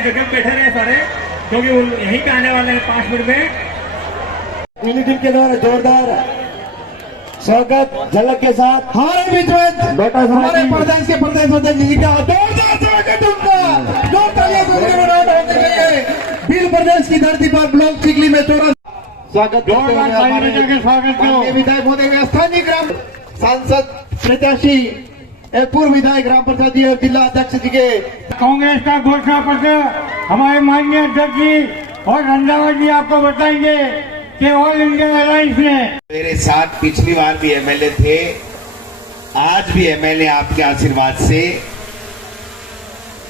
अपनी जगह पे बैठे रहे सारे, क्योंकि वो यहीं पे आने वाले हैं 5 मिनट में। पीली टीम के द्वारा जोरदार स्वागत झलक के साथ हमारे बीच में हमारे प्रदेश के प्रदेश अध्यक्ष जी का जोरदार स्वागत उनका, जो तालियां होने के लिए भील प्रदेश की धरती पर ब्लॉक चिखली में चौरस स्वागत विधायक महोदय, स्थानीय ग्राम सांसद प्रत्याशी पूर्व विधायक ग्राम प्रसाद जी और जिला अध्यक्ष जी के कांग्रेस का घोषणा पत्र हमारे माननीय अध्यक्ष जी और रंधावा जी आपको बताएंगे कि ऑल इंडिया अलायंस ने मेरे साथ पिछली बार भी एमएलए थे, आज भी एमएलए आपके आशीर्वाद से,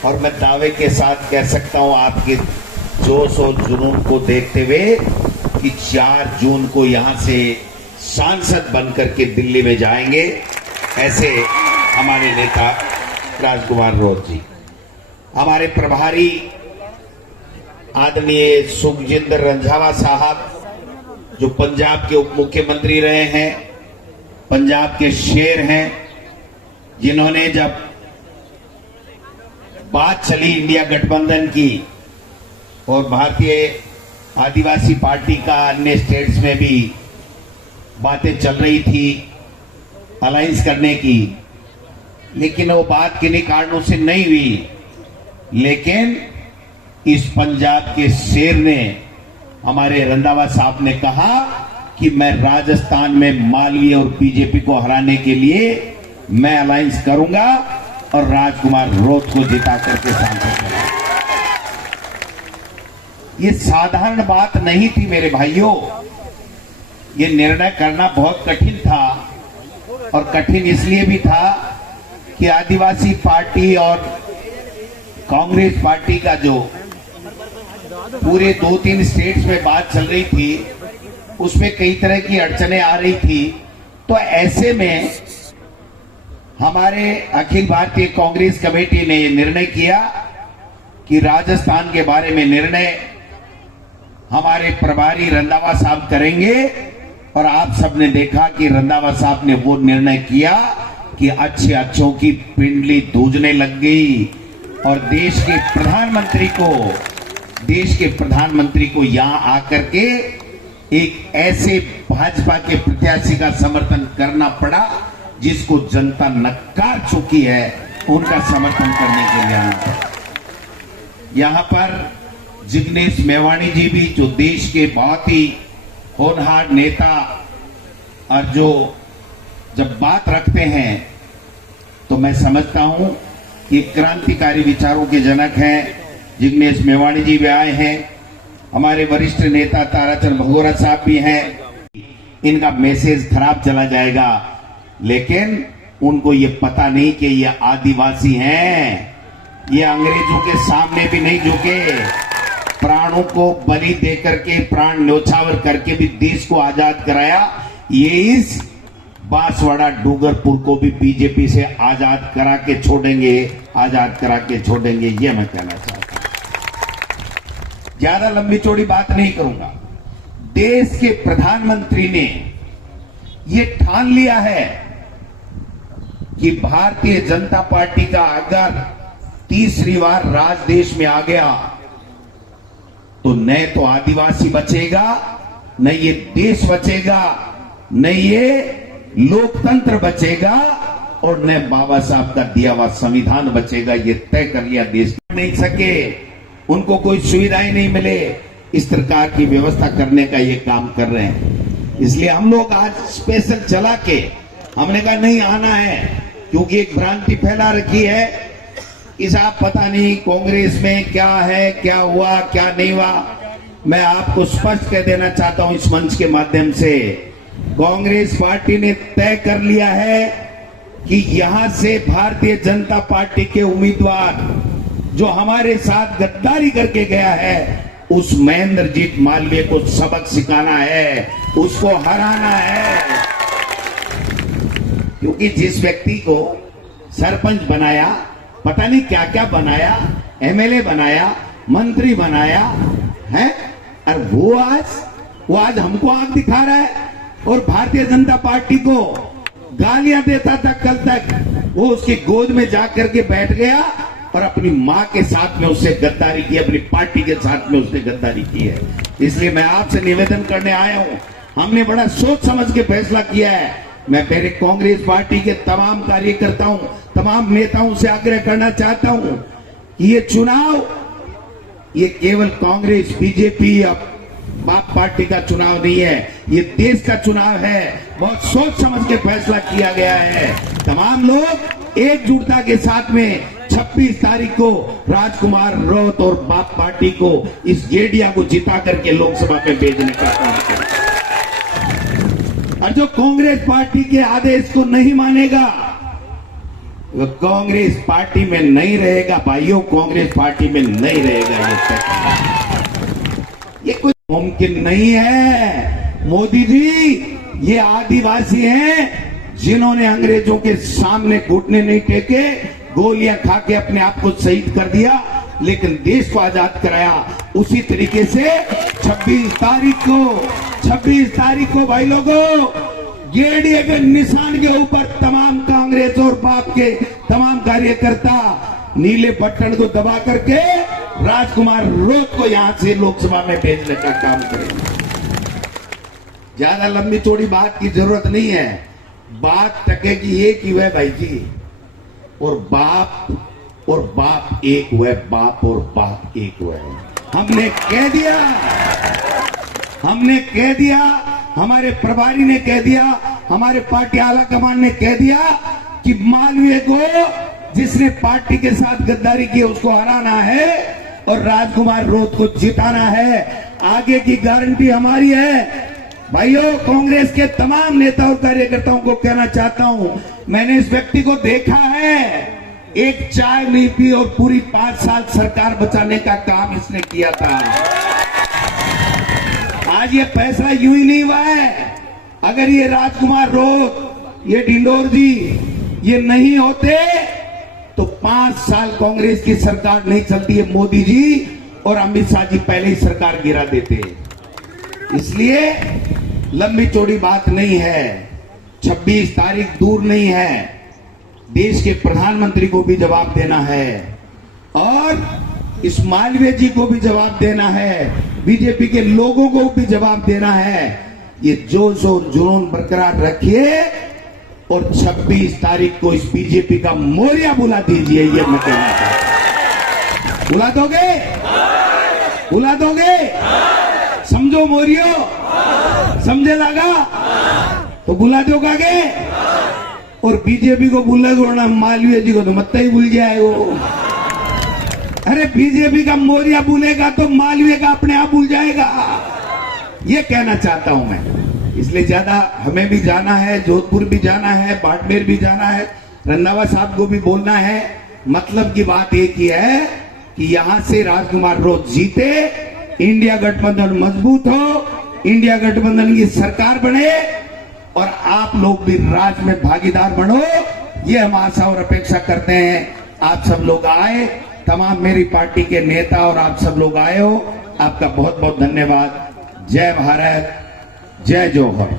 और मैं दावे के साथ कह सकता हूं आपके जोश और जुनून को देखते हुए कि 4 जून को यहां से सांसद बनकर के दिल्ली में जाएंगे, ऐसे हमारे नेता राजकुमार रोध जी, हमारे प्रभारी आदरणीय सुखजिंदर रंधावा साहब जो पंजाब के उप मुख्यमंत्री रहे हैं, पंजाब के शेर हैं, जिन्होंने जब बात चली इंडिया गठबंधन की और भारतीय आदिवासी पार्टी का अन्य स्टेट्स में भी बातें चल रही थी अलायंस करने की, लेकिन वो बात किन्हीं कारणों से नहीं हुई, लेकिन इस पंजाब के शेर ने, हमारे रंधावा साहब ने कहा कि मैं राजस्थान में मालवीय और बीजेपी को हराने के लिए मैं अलायंस करूंगा और राजकुमार रोध को जिता करके सांसद करूंगा। ये साधारण बात नहीं थी मेरे भाइयों, ये निर्णय करना बहुत कठिन था, और कठिन इसलिए भी था कि आदिवासी पार्टी और कांग्रेस पार्टी का जो पूरे 2-3 स्टेट्स में बात चल रही थी, उसमें कई तरह की अड़चनें आ रही थी। तो ऐसे में हमारे अखिल भारतीय कांग्रेस कमेटी ने निर्णय किया कि राजस्थान के बारे में निर्णय हमारे प्रभारी रंधावा साहब करेंगे, और आप सबने देखा कि रंधावा साहब ने वो निर्णय किया कि अच्छों की पिंडली दूजने लग गई, और देश के प्रधानमंत्री को यहां आकर के एक ऐसे भाजपा के प्रत्याशी का समर्थन करना पड़ा जिसको जनता नकार चुकी है, उनका समर्थन करने के लिए आना पड़ा। यहां पर जिग्नेश मेवाणी जी भी, जो देश के बहुत ही होनहार नेता और जो जब बात रखते हैं तो मैं समझता हूं कि क्रांतिकारी विचारों के जनक हैं, जिग्नेश मेवाणी जी भी आए हैं, हमारे वरिष्ठ नेता ताराचंद भगोरा साहब भी हैं। इनका मैसेज खराब चला जाएगा, लेकिन उनको ये पता नहीं कि ये आदिवासी हैं, ये अंग्रेजों के सामने भी नहीं झुके, प्राणों को बलि देकर के, प्राण न्योछावर करके भी देश को आजाद कराया। ये इस बांसवाड़ा डूंगरपुर को भी बीजेपी से आजाद करा के छोड़ेंगे, आजाद करा के छोड़ेंगे, ये मैं कहना चाहता हूं। ज्यादा लंबी चौड़ी बात नहीं करूंगा। देश के प्रधानमंत्री ने ये ठान लिया है कि भारतीय जनता पार्टी का अगर तीसरी बार राज देश में आ गया तो न तो आदिवासी बचेगा, न ये देश बचेगा, न ये लोकतंत्र बचेगा, और न बाबा साहब का दिया हुआ संविधान बचेगा। ये तय कर लिया देश नहीं सके, उनको कोई सुविधाएं नहीं मिले, इस प्रकार की व्यवस्था करने का ये काम कर रहे हैं। इसलिए हम लोग आज स्पेशल चला के हमने कहा नहीं आना है, क्योंकि एक भ्रांति फैला रखी है कि साहब पता नहीं कांग्रेस में क्या है, क्या हुआ, क्या नहीं हुआ। मैं आपको स्पष्ट कह देना चाहता हूं इस मंच के माध्यम से, कांग्रेस पार्टी ने तय कर लिया है कि यहां से भारतीय जनता पार्टी के उम्मीदवार जो हमारे साथ गद्दारी करके गया है, उस महेंद्रजीत मालवीय को सबक सिखाना है, उसको हराना है। क्योंकि जिस व्यक्ति को सरपंच बनाया, पता नहीं क्या क्या बनाया, एमएलए बनाया, मंत्री बनाया है, और वो आज हमको आंख दिखा रहा है, और भारतीय जनता पार्टी को गालियां देता था कल तक, वो उसकी गोद में जाकर के बैठ गया और अपनी मां के साथ में उससे गद्दारी की, अपनी पार्टी के साथ में उसने गद्दारी की है। इसलिए मैं आपसे निवेदन करने आया हूं, हमने बड़ा सोच समझ के फैसला किया है। मैं मेरे कांग्रेस पार्टी के तमाम कार्यकर्ताओं, तमाम नेताओं से आग्रह करना चाहता हूं कि ये चुनाव ये केवल कांग्रेस बीजेपी या बाप पार्टी का चुनाव नहीं है, ये देश का चुनाव है। बहुत सोच समझ के फैसला किया गया है। तमाम लोग एकजुटता के साथ में 26 तारीख को राजकुमार रोहत और बाप पार्टी को इस गेडिया को जिता करके लोकसभा में भेजने का काम करें। और जो कांग्रेस पार्टी के आदेश को नहीं मानेगा वो कांग्रेस पार्टी में नहीं रहेगा। भाइयों, कांग्रेस पार्टी में नहीं रहेगा। ये कोई मुमकिन नहीं है। मोदी जी ये आदिवासी हैं जिन्होंने अंग्रेजों के सामने घुटने नहीं टेके, गोलियां खा के अपने आप को शहीद कर दिया, लेकिन देश को आजाद कराया। उसी तरीके से 26 तारीख को भाई लोगों, गेडीए के निशान के ऊपर तमाम कांग्रेस और बाप के तमाम कार्यकर्ता नीले बटन को दबा करके राजकुमार रोहत को यहां से लोकसभा में भेजने का काम करेंगे। ज्यादा लंबी चौड़ी बात की जरूरत नहीं है। बात टकेगी एक ही है भाई जी, और बाप एक हुआ, बाप और बाप एक हुआ। हमने कह दिया, हमारे प्रभारी ने कह दिया, हमारे पार्टी आला कमान ने कह दिया कि मालवीय को जिसने पार्टी के साथ गद्दारी की उसको हराना है और राजकुमार रोहत को जिताना है। आगे की गारंटी हमारी है। भाइयों, कांग्रेस के तमाम नेता और कार्यकर्ताओं को कहना चाहता हूं, मैंने इस व्यक्ति को देखा है, एक चाय नहीं पी और पूरी 5 साल सरकार बचाने का काम इसने किया था। आज ये फैसला यूं ही नहीं हुआ है। अगर ये राजकुमार रोहत, ये डिंडोर जी ये नहीं होते तो 5 साल कांग्रेस की सरकार नहीं चलती है। मोदी जी और अमित शाह जी पहले ही सरकार गिरा देते। इसलिए लंबी चौड़ी बात नहीं है। 26 तारीख दूर नहीं है। देश के प्रधानमंत्री को भी जवाब देना है और इस मालवीय जी को भी जवाब देना है, बीजेपी के लोगों को भी जवाब देना है। ये जोश और जुनून बरकरार रखिए और 26 तारीख को इस बीजेपी का मोरिया बुला दीजिए। ये मैं कहना चाहता हूं। बुला दोगे? समझो मोरियो, समझे लगा तो बुला दोगा के? और बीजेपी को बुला दो ना, मालवीय जी को तो मत ही भूल जाए वो। अरे बीजेपी का मोरिया भूलेगा तो मालवीय का अपने आप भूल जाएगा। ये कहना चाहता हूं मैं। इसलिए ज्यादा हमें भी जाना है, जोधपुर भी जाना है, बाड़मेर भी जाना है, रंधावा साहब को भी बोलना है। मतलब की बात एक ही है कि यहां से राजकुमार रोहत जीते, इंडिया गठबंधन मजबूत हो, इंडिया गठबंधन की सरकार बने और आप लोग भी राज में भागीदार बनो। ये हम आशा और अपेक्षा करते हैं। आप सब लोग आए, तमाम मेरी पार्टी के नेता और आप सब लोग आए हो, आपका बहुत बहुत धन्यवाद। जय भारत, जय जौहर।